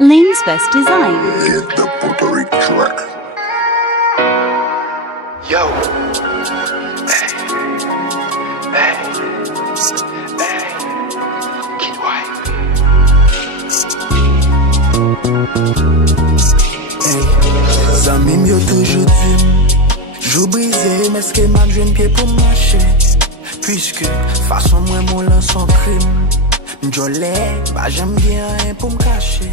Lane's Best Design. Hit the Puerto Rico track. Yo. Hey. Kid White. Zamim yo toujou dim Jou brise, meske mak jwen pied pou marcher. Puisque façon mwen mon lan son crime. Njole, ba j'aime bien rien pour me cacher.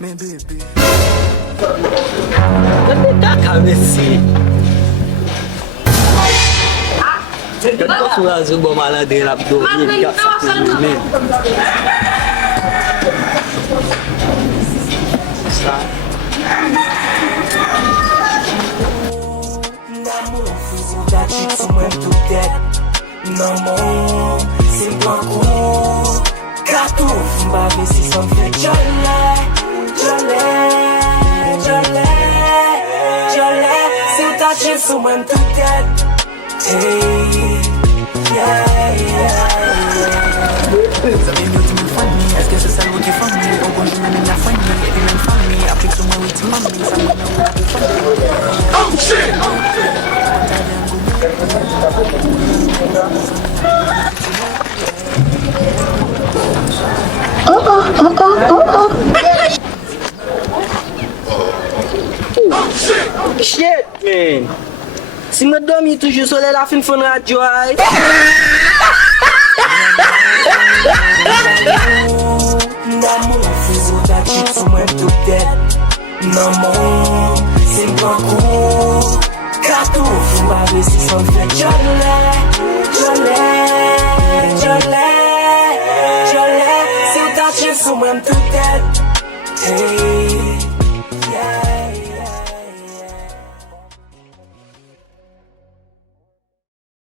Mais bébé Kaka mesi Yo to sou la zo bon malade rap do Ye kak sa pou men Sa Namou fizi ta chik sou mwen tout tèt. Namou, se mpankou Katou mba ve si son fè jolè. Jolè Se ou ta chik sou mwen tout tèt. Hey, yeah Zami yo ti men fany, eske se sal wote fany. Ou bonjou men la fany, epi men fany. Aplik sou mwen witi mami, sa mwen nan wou api fany. Oh shit! Shit man Si mwen dormi toujou sole la fin fon radyo ay Namou fizi ta chik sou mwen tout tèt. Namou, se mpankou Katou mba ve si son fè jolè. Se ou ta chik sou mwen tout tèt. Hey